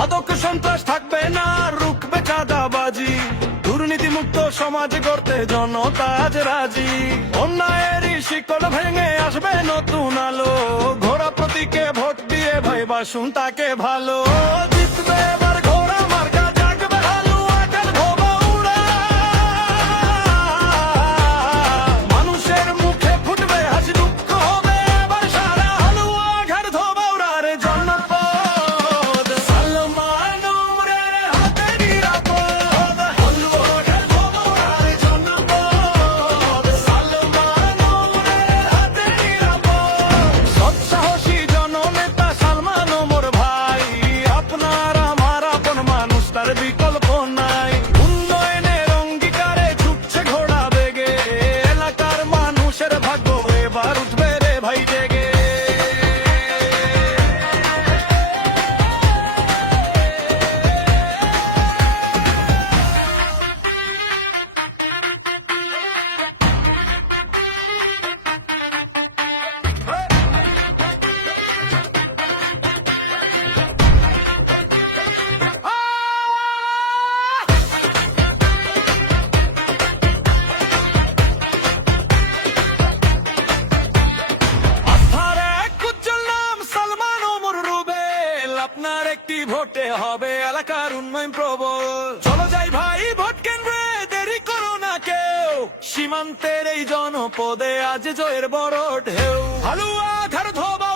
মাদক সন্ত্রাস থাকবে না, রুখবে চাঁদাবাজি, দুর্নীতিমুক্ত সমাজ গড়তে জনতা আজ রাজি। অন্যায়েরই শিকল ভেঙে আসবে নতুন আলো, ঘোড়া প্রতীকে ভোট দিয়ে ভাই বাসুন তাকে ভালো। জিতবে এবার ঘোড়া মার্কা, জাগবে হালুয়া কাল ধোবা উড়া, মানুষের মুখে ফুটবে হাসি, দুঃখ হবে এবার সারা, হালুয়া ঘাট ধোবা উড়ার জনপদ। সালমান উমরের হাতে নিরাপদ, হালুয়া ঘাট ধোবা উড়ার জনপদ। সালমান উমরের হাতে নিরাপদ, সৎ সাহসী জননেতা সালমান ওমর ভাই, আপনার আমার আপন মানুষ, তার বিকল্প নাই। উন্নয়নের অঙ্গীকারে ছুটছে ঘোড়া বেগে, এলাকার মানুষের ভাগ্য এবার উঠবে রে ভাই জেগে। আর এক উজ্জ্বল নাম সালমান ওমর রুবেল, আপনার একটি ভোটে হবে এলাকার উন্নয়ন প্রবল। চলো যাই ভাই ভোট কেন্দ্রে, দেরি করো না কেউ, সীমান্তের এই জনপদে আজ জয়ের বড় ঢেউ। হালুয়া ঘাট ধোবা